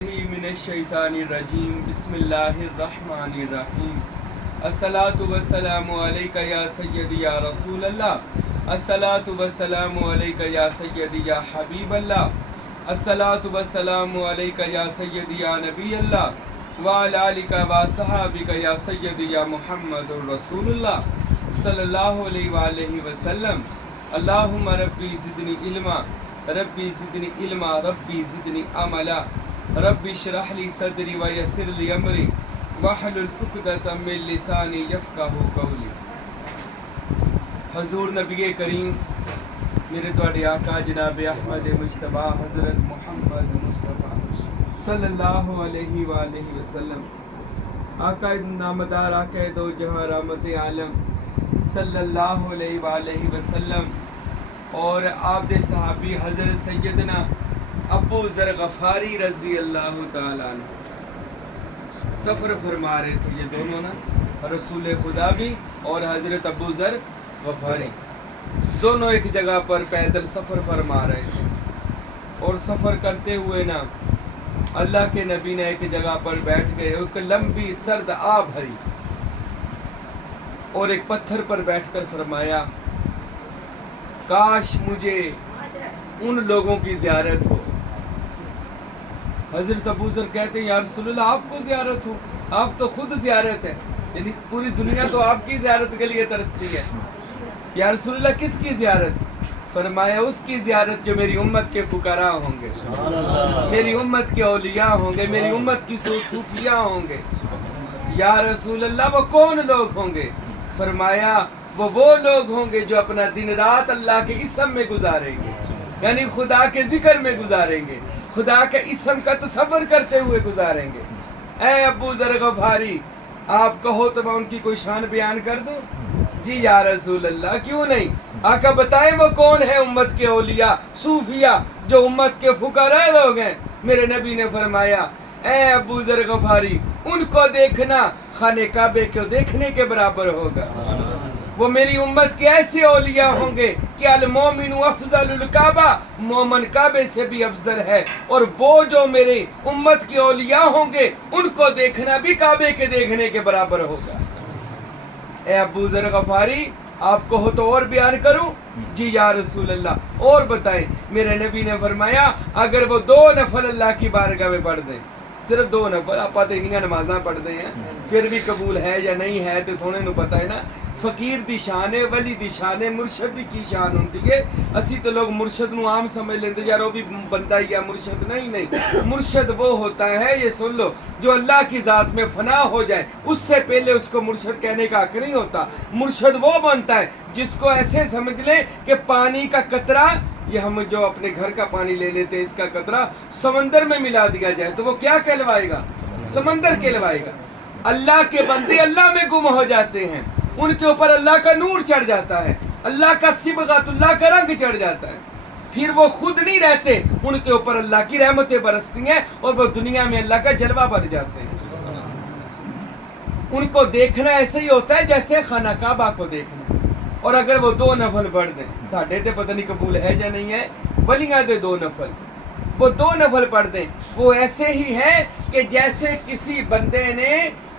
من الشیطان الرجیم بسم اللہ الرحمن الرحیم الصلاۃ والسلام علیک یا سیدی یا رسول اللہ الصلاۃ والسلام علیک یا سیدی یا حبیب اللہ الصلاۃ والسلام علیک یا سیدی یا نبی اللہ وعلی آلک و صحابک یا سیدی یا محمد رسول اللہ صلی اللہ علیہ وآلہ وسلم اللہم ربی زدنی علما ربی زدنی علما ربی زدنی عملا ربی اشرح لی صدری ویسر لی امری واحلل عقدۃ من لسانی یفقہوا قولی۔ حضور نبی کریم میرے تواڈے آقا جناب احمد مجتبی حضرت محمد مصطفیٰ صلی اللہ علیہ وآلہ وسلم آقا نامدار آقا دو جہاں رحمت عالم صلی اللہ علیہ وآلہ وسلم اور آپ دے صحابی حضرت سیدنا ابو ذر غفاری رضی اللہ تعالیٰ عنہ سفر فرما رہے تھے، یہ دونوں نا رسول خدا بھی اور حضرت ابو ذر غفاری دونوں ایک جگہ پر پیدل سفر فرما رہے تھے، اور سفر کرتے ہوئے نا اللہ کے نبی نے ایک جگہ پر بیٹھ گئے، ایک لمبی سرد آب بھری اور ایک پتھر پر بیٹھ کر فرمایا کاش مجھے ان لوگوں کی زیارت ہو۔ حضرت ابو ذر کہتے ہیں یا رسول اللہ آپ کو زیارت ہو، آپ تو خود زیارت ہے، یعنی پوری دنیا تو آپ کی زیارت کے لیے ترستی ہے۔ یا رسول اللہ کس کی زیارت؟ فرمایا اس کی زیارت جو میری امت کے فقراء ہوں گے، میری امت کے اولیاء ہوں گے، میری امت کی صوفیاء ہوں گے۔ یا رسول اللہ وہ کون لوگ ہوں گے؟ فرمایا وہ لوگ ہوں گے جو اپنا دن رات اللہ کے اسم میں گزاریں گے، یعنی خدا کے ذکر میں گزاریں گے، خدا کے اسم کا تصور کرتے ہوئے گزاریں گے۔ اے ابو ذر غفاری آپ کہو تو میں ان کی کوئی شان بیان کر دوں؟ جی یا رسول اللہ کیوں نہیں، آقا بتائیں وہ کون ہے امت کے اولیاء صوفیاء جو امت کے فقراء لوگ ہیں؟ میرے نبی نے فرمایا اے ابو ذر غفاری ان کو دیکھنا خانہ کعبے کو دیکھنے کے برابر ہوگا۔ وہ میری امت کے ایسے اولیاء ہوں گے کہ المومن افضل الکعبہ، مومن کعبے سے بھی افضل ہے، اور وہ جو میری امت کے اولیاء ہوں گے ان کو دیکھنا بھی کعبے کے دیکھنے کے برابر ہوگا۔ اے ابو ذر غفاری آپ کو ہو تو اور بیان کروں؟ جی یا رسول اللہ اور بتائیں۔ میرے نبی نے فرمایا اگر وہ 2 نفل اللہ کی بارگاہ میں پڑھ دیں، صرف 2 نفل، آپ اتنی نمازاں پڑھتے ہیں پھر بھی قبول ہے یا نہیں ہے تو سونے نو پتہ ہے نا۔ فقیر دی شان ہے، ولی دی شان ہے، مرشد دی کی شان ہوندی ہے۔ اسی تو لوگ مرشد نو عام سمجھ لیندے یار وہ بھی بندہ یا مرشد، نہیں، مرشد وہ ہوتا ہے، یہ سن لو، جو اللہ کی ذات میں فنا ہو جائے اس سے پہلے اس کو مرشد کہنے کا حق نہیں ہوتا۔ مرشد وہ بنتا ہے جس کو ایسے سمجھ لیں کہ پانی کا قطرہ، یہ ہم جو اپنے گھر کا پانی لے لیتے ہیں، اس کا قطرہ سمندر میں ملا دیا جائے تو وہ کیا کہلوائے گا؟ سمندر کہلوائے گا۔ اللہ کے بندے اللہ میں گم ہو جاتے ہیں، ان کے اوپر اللہ کا نور چڑھ جاتا ہے، اللہ کا صبغۃ اللہ کا رنگ چڑھ جاتا ہے، پھر وہ خود نہیں رہتے، ان کے اوپر اللہ کی رحمتیں برستی ہیں اور وہ دنیا میں اللہ کا جلوہ بن جاتے ہیں۔ ان کو دیکھنا ایسے ہی ہوتا ہے جیسے خانہ کعبہ کو دیکھنا۔ اور اگر وہ 2 نفل پڑھ دیں، ساڈے تے پتہ نہیں قبول ہے یا نہیں ہے، ولیاں دے 2 نفل، وہ 2 نفل پڑھ دیں، وہ ایسے ہی ہے کہ جیسے کسی بندے نے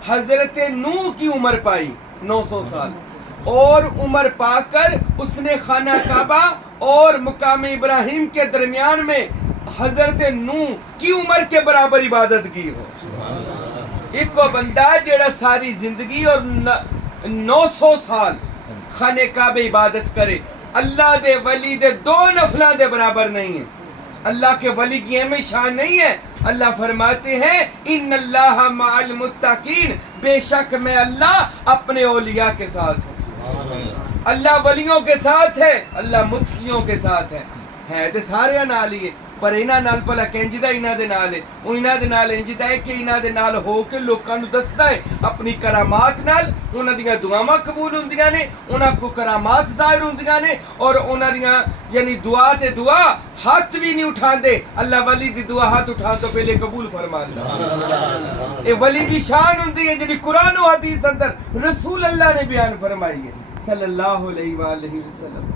حضرت نوح کی عمر پائی 900 سال، اور عمر پا کر اس نے خانہ کعبہ اور مقام ابراہیم کے درمیان میں حضرت نوح کی عمر کے برابر عبادت کی ہو۔ ایک کو بندہ جڑا ساری زندگی اور 900 سال خانہ کعبہ عبادت کرے، اللہ دے ولی دے 2 نفلاں دے برابر نہیں ہے۔ اللہ کے ولی کی اہم شان نہیں ہے۔ اللہ فرماتے ہیں ان اللہ مع المتقین، بے شک میں اللہ اپنے اولیاء کے ساتھ ہوں۔ اللہ ولیوں کے ساتھ ہے، اللہ متقیوں کے ساتھ ہے تے سارے نال ہی ہے، پر انہاں نال بھلا کنجدا انہاں دے نال ہے، انہاں دے نال انجدا ہے کہ انہاں دے نال ہو کے لوکاں نوں دسدا ہے اپنی کرامات نال، انہاں دیاں دعاواں قبول ہوندیاں نے، انہاں کو کرامات ظاہر ہوندیاں نے، اور انہاں دیاں یعنی دعا تے دعا ہاتھ بھی نہیں اٹھاندے، اللہ ولی دی دعا ہاتھ اٹھان تو پہلے قبول فرماندا۔ اے ولی دی شان ہوندی ہے جڑی قرآن و حدیث اندر رسول اللہ نے بیان فرمائی ہے صلی اللہ علیہ وآلہ وسلم۔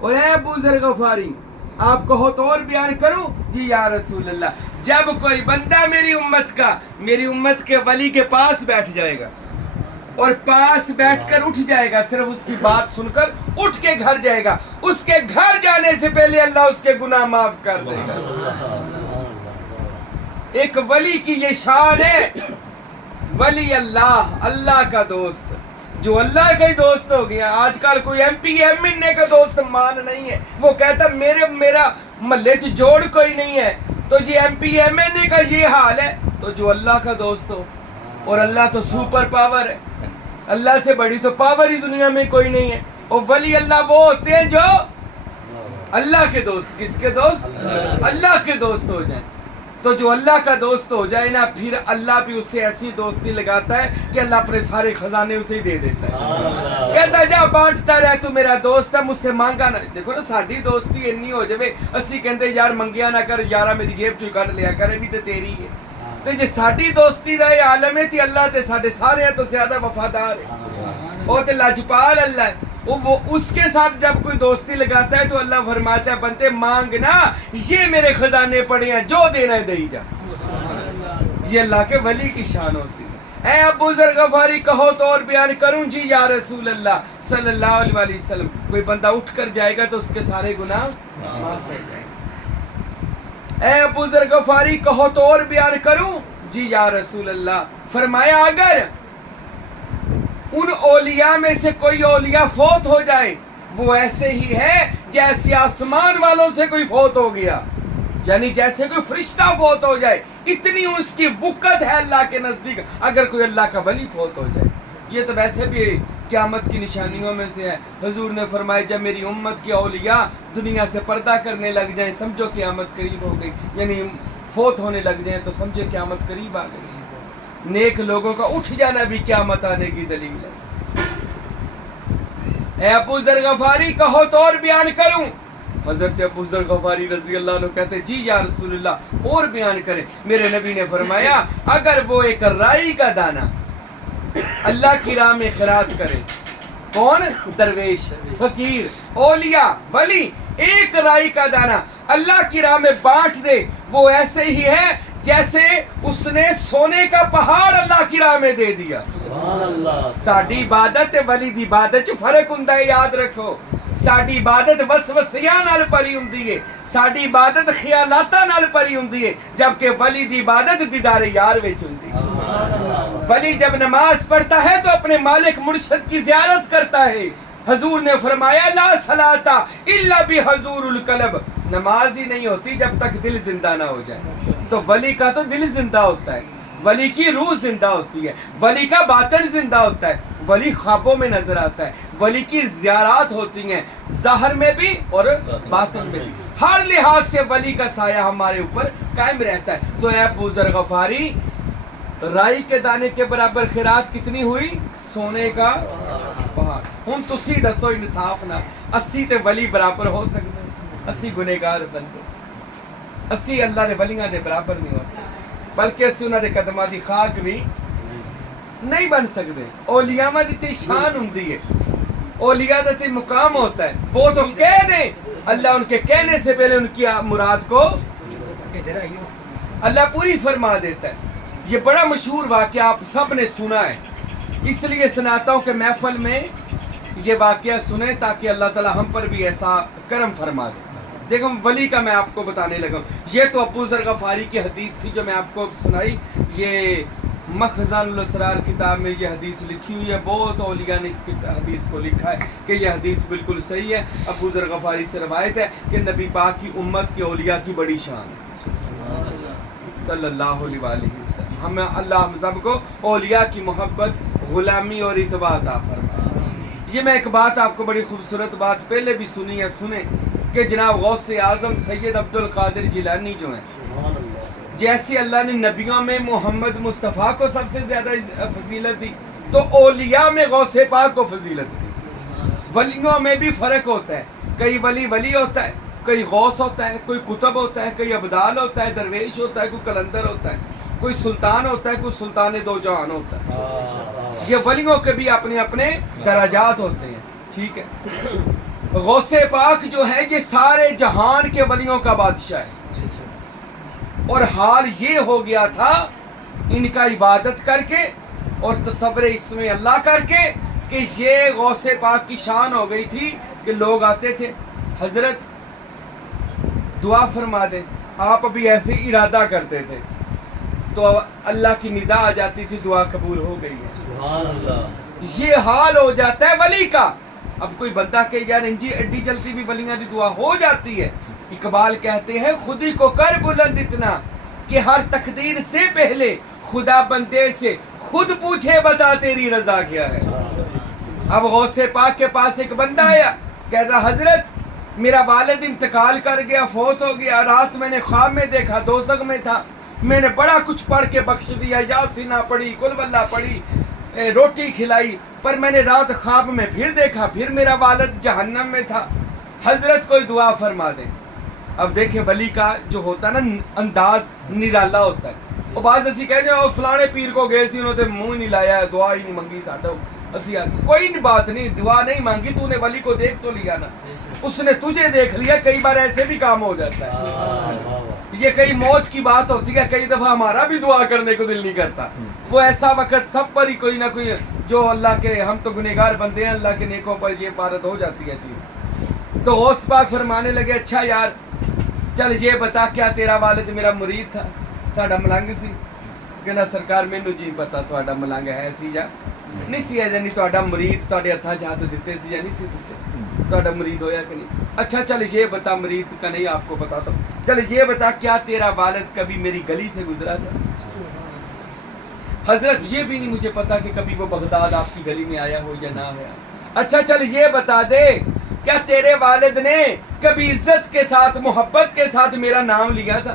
اور اے ابو ذر غفاری آپ کہو تو اور بیان کروں؟ جی یا رسول اللہ، جب کوئی بندہ میری امت کے ولی کے پاس بیٹھ جائے گا اور پاس بیٹھ کر اٹھ جائے گا، صرف اس کی بات سن کر اٹھ کے گھر جائے گا، اس کے گھر جانے سے پہلے اللہ اس کے گناہ معاف کر دے گا۔ ایک ولی کی یہ شان ہے، ولی اللہ کا دوست، جو اللہ کا ہی دوست ہو گیا۔ آج کل کوئی M P M N A کا دوست مان نہیں ہے، وہ کہتا میرا محلے چ جوڑ کوئی نہیں ہے، تو جی M P M N A کا یہ حال ہے، تو جو اللہ کا دوست ہو، اور اللہ تو سپر پاور ہے، اللہ سے بڑی تو پاور ہی دنیا میں کوئی نہیں ہے۔ اور ولی اللہ وہ ہوتے ہیں جو اللہ کے دوست، کس کے دوست؟ اللہ کے دوست ہو جائیں۔ تو جو اللہ کا دوست ہو جائے نا، پھر اللہ بھی اس سے ایسی دوستی لگاتا ہے کہ اللہ اپنے سارے خزانے اسے ہی دے دیتا ہے، کہتا ہے جا بانٹتا رہ، تو میرا دوست ہے، مجھ سے مانگا نہ۔ دیکھو نا ساڈی دوستی اتنی ہو جائے، اسی کہتے یار منگیا نہ کر یارا، میری جیب چ کٹ لیا کر، بھی تو تیری ہے۔ تو جی ساڈی دوستی دا یہ عالم ہے تے اللہ تے ساڈے سارے ہیں تو زیادہ وفادار ہے، وہ تے لاجپال اللہ ہے۔ وہ اس کے ساتھ جب کوئی دوستی لگاتا ہے تو اللہ فرماتا ہے بندے مانگنا، یہ میرے خزانے پڑے ہیں، جو دینا ہے دے جا۔ یہ اللہ کے ولی کی شان ہوتی ہے۔ اے ابو ذر غفاری کہو تو اور بیان کروں؟ جی یا رسول اللہ صلی اللہ علیہ وسلم، کوئی بندہ اٹھ کر جائے گا تو اس کے سارے گناہ معاف ہو جائیں گے۔ اے ابو ذر غفاری کہو تو اور بیان کروں؟ جی یا رسول اللہ۔ فرمایا اگر ان اولیاء میں سے کوئی اولیاء فوت ہو جائے، وہ ایسے ہی ہے جیسے آسمان والوں سے کوئی فوت ہو گیا، یعنی جیسے کوئی فرشتہ فوت ہو جائے، اتنی اس کی وقت ہے اللہ کے نزدیک اگر کوئی اللہ کا ولی فوت ہو جائے۔ یہ تو ویسے بھی قیامت کی نشانیوں میں سے ہے۔ حضور نے فرمایا جب میری امت کے اولیاء دنیا سے پردہ کرنے لگ جائیں، سمجھو قیامت قریب ہو گئی، یعنی فوت ہونے لگ جائیں تو سمجھے قیامت قریب آ گئی۔ نیک لوگوں کا اٹھ جانا بھی قیامت آنے کی دلیل ہے۔ اے ابو ذر غفاری کہو تو اور بیان کروں؟ حضرت ابو ذر غفاری رضی اللہ عنہ کہتے جی یا رسول اللہ اور بیان کریں۔ میرے نبی نے فرمایا اگر وہ ایک رائی کا دانہ اللہ کی راہ میں خیرات کرے، کون؟ درویش، فقیر، اولیاء، ولی، ایک رائی کا دانہ اللہ کی راہ میں بانٹ دے، وہ ایسے ہی ہے جیسے اس نے سونے کا پہاڑ اللہ کی راہ میں دے دیا۔ ساڈی عبادت ولی دی عبادت چ فرق ہوندا ہے، یاد رکھو۔ ساڈی عبادت وسوسیاں نال پری ہوندی ہے، ساڈی عبادت خیالاتاں نال پری ہوندی ہے، جبکہ ولی دی عبادت دیدار یار وچ ہوندی ہے۔ ولی جب نماز پڑھتا ہے تو اپنے مالک مرشد کی زیارت کرتا ہے۔ حضور نے فرمایا لا صلاۃ الا بحضور القلب، نماز ہی نہیں ہوتی جب تک دل زندہ نہ ہو جائے۔ تو ولی کا تو دل زندہ ہوتا ہے، ولی کی روح زندہ ہوتی ہے، ولی کا باطن زندہ ہوتا ہے، ولی خوابوں میں نظر آتا ہے، ولی کی زیارات ہوتی ہیں ظاہر میں بھی اور باطن میں بھی، ہر لحاظ سے ولی کا سایہ ہمارے اوپر قائم رہتا ہے۔ تو اے ابو ذر غفاری، رائی کے دانے کے برابر خیرات کتنی ہوئی؟ سونے کا پہاڑ۔ ہن تسی دسو انصاف نہ، اسی تے ولی برابر ہو سکتے؟ اسی گنہگار بندے، اسی اللہ دے ولیاں دے برابر نہیں ہو سکتے، بلکہ اسی انہاں دے قدماں دی خاک بھی نہیں بن سکتے۔ اولیاء دی تے شان ہوندی ہے، اولیاء دا تے مقام ہوتا ہے، وہ تو کہہ دیں، اللہ ان کے کہنے سے پہلے ان کی مراد کو اللہ پوری فرما دیتا ہے۔ یہ بڑا مشہور واقعہ آپ سب نے سنا ہے، اس لیے سناتا ہوں کہ محفل میں یہ واقعہ سنیں تاکہ اللہ تعالی ہم پر بھی ایسا کرم فرما دے۔ دیکھو ولی کا میں آپ کو بتانے لگا ہوں، یہ تو ابو ذر غفاری کی حدیث تھی جو میں آپ کو سنائی۔ یہ مخزن الاسرار کتاب میں یہ حدیث لکھی ہوئی ہے، بہت اولیاء نے اس حدیث کو لکھا ہے کہ یہ حدیث بالکل صحیح ہے۔ ابو ذر غفاری سے روایت ہے کہ نبی پاک کی امت کے اولیاء کی بڑی شان ہے صلی اللہ علیہ وسلم۔ ہمیں اللہ ہم سب کو اولیاء کی محبت، غلامی اور اتباع عطا فرمائے۔ یہ میں ایک بات آپ کو، بڑی خوبصورت بات پہلے بھی سنی ہے، سنیں کہ جناب غوث اعظم سید عبد القادر جیلانی جو ہیں، جیسے اللہ نے نبیوں میں محمد مصطفیٰ کو سب سے زیادہ فضیلت دی، تو اولیاء میں غوث پاک کو فضیلت دی۔ ولیوں میں بھی فرق ہوتا ہے، کئی ولی ہوتا ہے، کوئی غوث ہوتا ہے، کوئی قطب ہوتا ہے، کوئی ابدال ہوتا ہے، درویش ہوتا ہے، کوئی کلندر ہوتا ہے، کوئی سلطان ہوتا ہے، کوئی سلطان دو جہان ہوتا ہے۔ یہ ولیوں کے بھی اپنے اپنے درجات ہوتے ہیں، ٹھیک ہے۔ غوث پاک جو ہے یہ سارے جہان کے ولیوں کا بادشاہ ہے، اور حال یہ ہو گیا تھا ان کا عبادت کر کے اور تصور اسم اللہ کر کے کہ یہ غوث پاک کی شان ہو گئی تھی کہ لوگ آتے تھے، حضرت دعا فرما دیں، آپ ابھی ایسے ارادہ کرتے تھے تو اللہ کی ندا آ جاتی تھی، دعا قبول ہو گئی ہے۔ سبحان اللہ، یہ حال ہو جاتا ہے ولی کا۔ اب کوئی بندہ کہ یار انجی اڈی چلتی بھی ولیاں دی دعا ہو جاتی ہے، اقبال کہتے ہیں خود ہی کو کر بلند اتنا کہ ہر تقدیر سے پہلے خدا بندے سے خود پوچھے بتا تیری رضا کیا ہے۔ اب غوث پاک کے پاس ایک بندہ آیا، کہتا حضرت میرا والد انتقال کر گیا، فوت ہو گیا، رات میں نے خواب میں دیکھا دوزخ میں تھا، میں نے بڑا کچھ پڑھ کے بخش دیا، یاسین پڑھی، قل واللہ پڑھی، روٹی کھلائی، پر میں نے رات خواب میں پھر دیکھا، پھر میرا والد جہنم میں تھا، حضرت کوئی دعا فرما دیں۔ اب دیکھیں ولی کا جو ہوتا نا انداز نرالا ہوتا ہے، وہ بعض اسی کہتے ہیں فلانے پیر کو گئے سی انہوں نے منہ نہیں لایا، دعا ہی نہیں منگی ساڈا، اسی کوئی بات نہیں، دعا نہیں مانگی، تو نے ولی کو دیکھ تو لیا نا، اس نے تجھے دیکھ لیا۔ کئی بار ایسے بھی کام ہو جاتا ہے، یہ کئی موج کی بات ہوتی ہے، کئی دفعہ ہمارا بھی دعا کرنے کو دل نہیں کرتا، وہ ایسا وقت سب پر ہی کوئی نہ کوئی جو اللہ کے، ہم تو گنہگار بندے ہیں، اللہ کے نیکوں پر یہ بارت ہو جاتی ہے چیز۔ تو غوث پاک فرمانے لگے اچھا یار چل یہ بتا کیا تیرا والد میرا مرید تھا، ساڈا ملنگ سی؟ کہنا سرکار مینوں جی پتا تہاڈا ملنگ ہے سی یا نہیں سی، یعنی تہاڈا مرید تہاڈے ہتھاں چ ہاتھ دتے سی یا نہیں سی، تہاڈا مرید ہویا کہ نہیں؟ اچھا چل یہ بتا، مرید کا نہیں آپ کو بتاتا ہوں، چل یہ بتا کیا تیرا والد کبھی میری گلی سے گزرا تھا؟ حضرت یہ بھی نہیں مجھے پتا کہ کبھی وہ بغداد آپ کی گلی میں آیا ہو یا نہ آیا۔ اچھا چل یہ بتا دے کیا تیرے والد نے کبھی عزت کے ساتھ محبت کے ساتھ میرا نام لیا تھا؟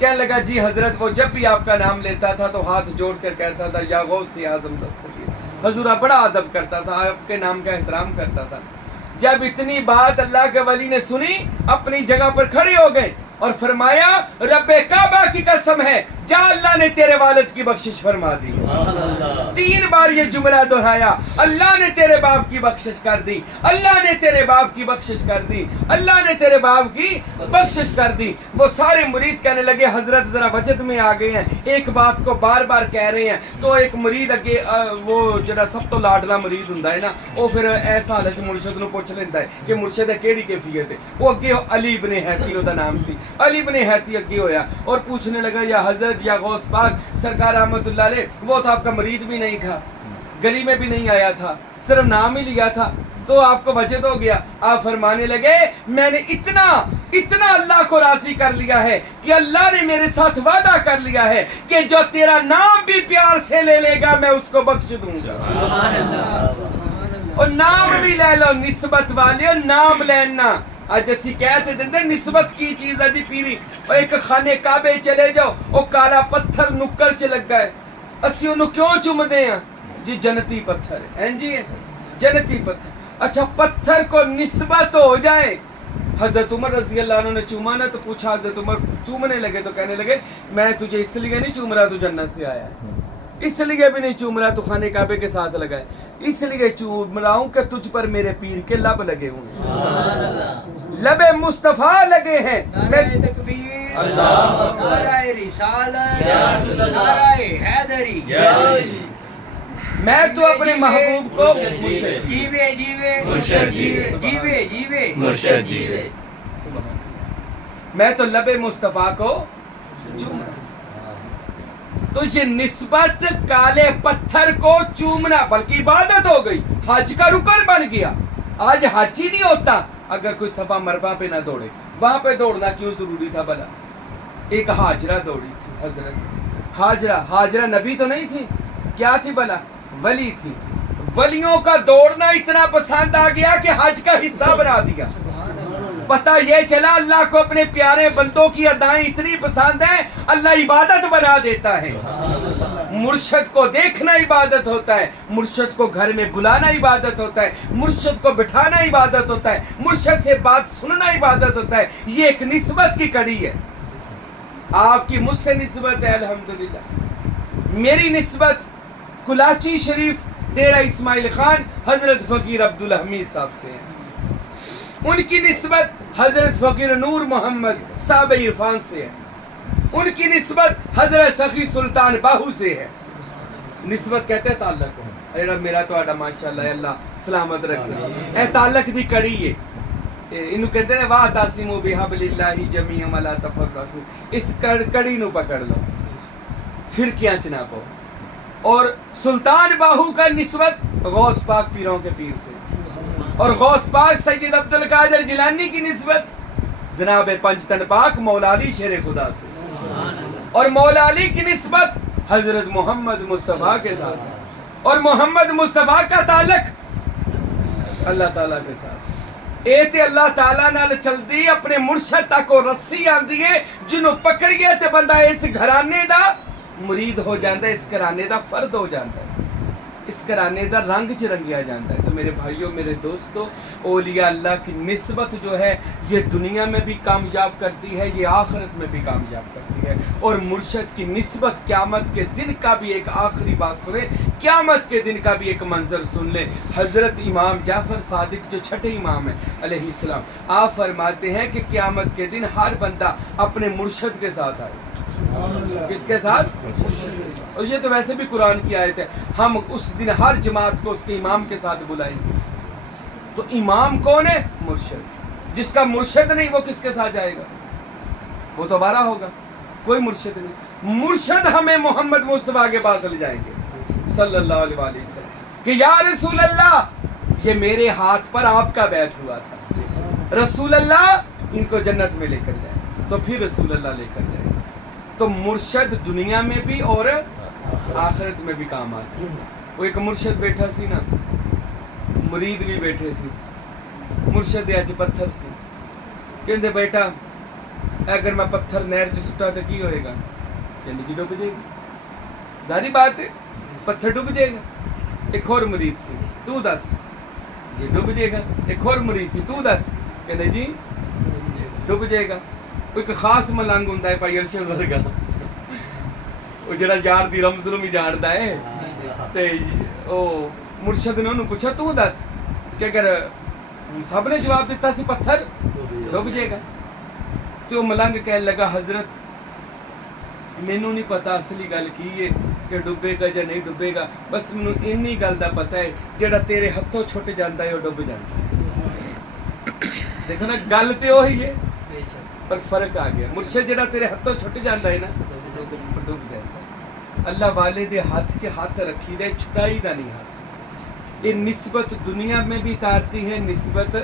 کہنے لگا جی حضرت وہ جب بھی آپ کا نام لیتا تھا تو ہاتھ جوڑ کر کہتا تھا یا غوث اعظم دستگیر، حضور بڑا ادب کرتا تھا، آپ کے نام کا احترام کرتا تھا۔ جب اتنی بات اللہ کے ولی نے سنی اپنی جگہ پر کھڑے ہو گئے اور فرمایا رب کعبہ کی قسم ہے جا اللہ نے تیرے والد کی بخشش فرما دی۔ 3 بار یہ جملہ دہرایا، اللہ نے تیرے باپ کی بخشش کر دی، اللہ نے تیرے باپ کی بخشش کر دی، اللہ نے تیرے باپ کی بخشش کر دی۔ وہ سارے مرید کہنے لگے حضرت ذرا وجد میں آ گئے ہیں، ایک بات کو بار بار کہہ رہے ہیں۔ تو ایک مرید اگے وہ جڑا سب تو لاڈلا مرید ہوندا ہے نا، وہ پھر ایسا حالت مرشد نو پوچھ لیندا ہے کہ مرشد کیڑی کیفیت ہے؟ وہ اگے علی ابن حیتی دا نام سی، علی ابن حیتی اگے ہویا اور پوچھنے لگا یا حضرت یا غوث پاک سرکار رحمت اللہ علیہ وہ تو آپ کا مرید بھی نہیں تھا، گلی میں بھی نہیں آیا تھا، صرف نام ہی لیا تھا، تو آپ کو وجد ہو گیا۔ آپ فرمانے لگے میں نے اتنا اللہ کو راضی کر لیا ہے کہ اللہ نے میرے ساتھ وعدہ کر لیا ہے کہ جو تیرا نام بھی پیار سے لے لے گا میں اس کو بخش دوں گا۔ اور نام بھی لے لو، نسبت والے نام لینا، اج اسی کہتے دندے نسبت کی چیز ہے جی پیری۔ اور ایک خانے کعبے چلے جاؤ، وہ کالا پتھر نکر چ لگا ہے، اسی انہوں کیوں چومدے ہیں؟ جی جنتی پتھر ہے جی، جنتی پتھر۔ اچھا پتھر کو نسبت ہو جائے، حضرت عمر رضی اللہ عنہ نے چوما نا تو پوچھا، حضرت عمر چومنے لگے تو کہنے لگے میں تجھے اس لیے نہیں چوم رہا تو جنت سے آیا ہے، اس لیے بھی نہیں چوم رہا تو خانہ کعبے کے ساتھ لگا ہے، اس لیے چوم رہا ہوں کہ تجھ پر میرے پیر کے لب لگے ہوں، لب مصطفیٰ لگے ہیں۔ میں تکبیر، نعرہ رسالت، نعرہ حیدری، میں تو اپنے محبوب کو جیوے جیوے مرشد جیوے، جیوے جیوے مرشد جیوے، میں تو لب مصطفیٰ کو چوم رہا۔ تو یہ نسبت کالے پتھر کو چومنا بلکہ عبادت ہو گئی، حج کا رکن بن گیا۔ آج حج ہی نہیں ہوتا اگر کوئی صفا مروا پہ نہ دوڑے، وہاں پہ دوڑنا کیوں ضروری تھا بھلا؟ ایک حاجرہ دوڑی تھی، حضرت حاجرہ نبی تو نہیں تھی، کیا تھی بھلا؟ ولی تھی۔ ولیوں کا دوڑنا اتنا پسند آ گیا کہ حج کا حصہ بنا دیا۔ پتہ یہ چلا اللہ کو اپنے پیارے بندوں کی ادائیں اتنی پسند ہیں، اللہ عبادت بنا دیتا ہے۔ مرشد کو دیکھنا عبادت ہوتا ہے، مرشد کو گھر میں بلانا عبادت ہوتا ہے، مرشد کو بٹھانا عبادت ہوتا ہے، مرشد سے بات سننا عبادت ہوتا ہے۔ یہ ایک نسبت کی کڑی ہے۔ آپ کی مجھ سے نسبت ہے الحمدللہ، میری نسبت کلاچی شریف ڈیرہ اسماعیل خان حضرت فقیر عبدالحمید صاحب سے ہے۔ ان کی نسبت حضرت فقیر نور محمد صاحب عرفان سے ہے، ان کی نسبت حضرت سخی سلطان باہو سے ہے۔ نسبت کہتے ہیں تعلق کو، اے رب میرا تو آڈا ماشاءاللہ اللہ سلامت رکھے، اے تعلق دی کڑی ہے، انہوں کہتے ہیں وَاعْتَصِمُوا بِحَبْلِ اللَّهِ جَمِيعًا وَلَا تَفَرَّقُوا، اس کڑی نو پکڑ لو پھر کیا چنا کو۔ اور سلطان باہو کا نسبت غوث پاک پیروں کے پیر سے، اور غوث پاک سید عبدالقادر جیلانی کی نسبت جناب پنجتن پاک مولا علی شیر خدا سے، اور مولا علی کی نسبت حضرت محمد مصطفیٰ کے ساتھ، اور محمد مصطفیٰ کا تعلق اللہ تعالیٰ کے ساتھ۔ اے تے اللہ تعالیٰ نال چل دی اپنے مرشد تک کو رسی آندی ہے، جنہوں پکڑ گیا تے بندہ اس گھرانے دا مرید ہو جاندہ ہے، اس گھرانے دا فرد ہو جاندہ ہے، اس گھرانے دا رنگ چ رنگیا جاندہ ہے۔ تو میرے بھائیوں میرے دوستو، اولیاء اللہ کی نسبت جو ہے یہ دنیا میں بھی کامیاب کرتی ہے، یہ آخرت میں بھی کامیاب کرتی ہے۔ اور مرشد کی نسبت قیامت کے دن کا بھی ایک آخری بات سنیں، قیامت کے دن کا بھی ایک منظر سن لیں۔ حضرت امام جعفر صادق جو چھٹے امام ہیں علیہ السلام، آپ فرماتے ہیں کہ قیامت کے دن ہر بندہ اپنے مرشد کے ساتھ آئے۔ کس کے ساتھ؟ اور یہ تو ویسے بھی قرآن کی آیت ہے، ہم اس دن ہر جماعت کو اس کے امام کے ساتھ بلائیں گے۔ تو امام کون ہے؟ مرشد۔ جس کا مرشد نہیں وہ کس کے ساتھ جائے گا؟ وہ تو ہمارا ہوگا، کوئی مرشد نہیں۔ مرشد ہمیں محمد مصطفیٰ کے پاس لے جائیں گے صلی اللہ علیہ وآلہ وسلم کہ یا رسول اللہ یہ میرے ہاتھ پر آپ کا بیعت ہوا تھا، رسول اللہ ان کو جنت میں لے کر جائے، تو پھر رسول اللہ لے کر جائے۔ تو مرشد دنیا میں بھی اور آخرت میں بھی کام آتا ہے۔ وہ ایک مرشد بیٹھا سی نا، مرید بھی بیٹھے سی، مرشد اج پتھر سی، کہندے بیٹا اگر میں پتھر نہر چ سٹا تو کی ہوئے گا؟ کہندے جی ڈوب جائے گا، ساری بات ہے پتھر ڈوب جائے گا۔ ایک اور مرید سی، تو دس جی ڈوب جائے گا۔ ایک اور مرید سی، تو دس، کہندے جی ڈوب جائے گا۔ کوئی خاص ملنگ ہوندا ہے پائی ارشد ورگا، وہ جڑا یار دی رمز نوں بھی جاندا ہے، تے او مرشد نے انہوں پوچھا تو دس کہ اگر سب نے جواب دیتا سی پتھر ڈوب جائے گا، تو ملنگ کہنے لگا حضرت مینوں نہیں پتا اصلی گل کی ہے کہ ڈوبے گا یا نہیں ڈوبے گا، بس مینوں اینی گل دا پتا ہے جڑا تیرے ہتھوں چھٹ جاندا ہے وہ ڈوب جاندا ہے۔ دیکھو نا گل تے وہی ہے پر فرق آ گیا، مرشد جڑا تیرے ہتھوں چھٹ جاندا ہے نا ڈوب جاندا ہے۔ اللہ والے دے ہاتھ چ ہاتھ رکھی دے، چھٹائی دا نہیں ہاتھ۔ یہ نسبت دنیا میں بھی تارتی ہے، نسبت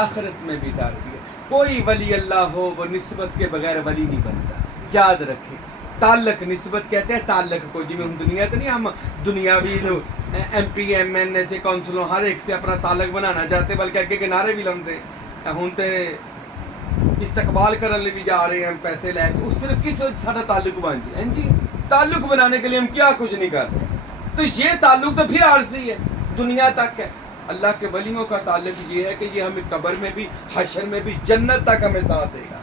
آخرت میں بھی تارتی ہے۔ کوئی ولی اللہ ہو وہ نسبت کے بغیر ولی نہیں بنتا، یاد رکھے۔ تعلق نسبت کہتے ہیں تعلق کو، جی میں ہم دنیا تو نہیں، ہم دنیاوی ایم پی ایم این اے سے کونسلوں ہر ایک سے اپنا تعلق بنانا چاہتے، بلکہ اگے کے نعرے بھی لاندے ہوں تے استقبال کرنے بھی جا رہے ہیں پیسے لے کے، اس صرف کس وجہ سارا تعلق بن جائے جی، تعلق بنانے کے لیے ہم کیا کچھ نہیں کر رہے۔ تو یہ تعلق تو پھر عارضی ہے، دنیا تک ہے۔ اللہ کے ولیوں کا تعلق یہ ہے کہ یہ ہمیں قبر میں بھی، حشر میں بھی، جنت تک ہمیں ساتھ دے گا۔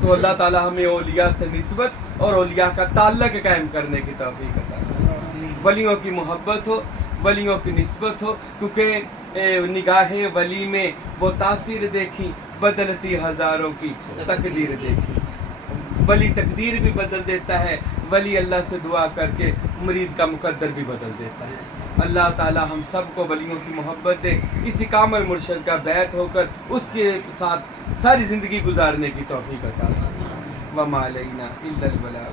تو اللہ تعالی ہمیں اولیاء سے نسبت اور اولیاء کا تعلق قائم کرنے کی توفیق عطا کرے۔ ولیوں کی محبت ہو، ولیوں کی نسبت ہو، کیونکہ نگاہ ولی میں وہ تاثیر دیکھی، بدلتی ہزاروں کی تقدیر دیکھی۔ ولی تقدیر بھی بدل دیتا ہے، ولی اللہ سے دعا کر کے مرید کا مقدر بھی بدل دیتا ہے۔ اللہ تعالی ہم سب کو ولیوں کی محبت دے، اسی کامل مرشد کا بیعت ہو کر اس کے ساتھ ساری زندگی گزارنے کی توفیق عطا فرمائے۔ وما علینا الا البلاغ۔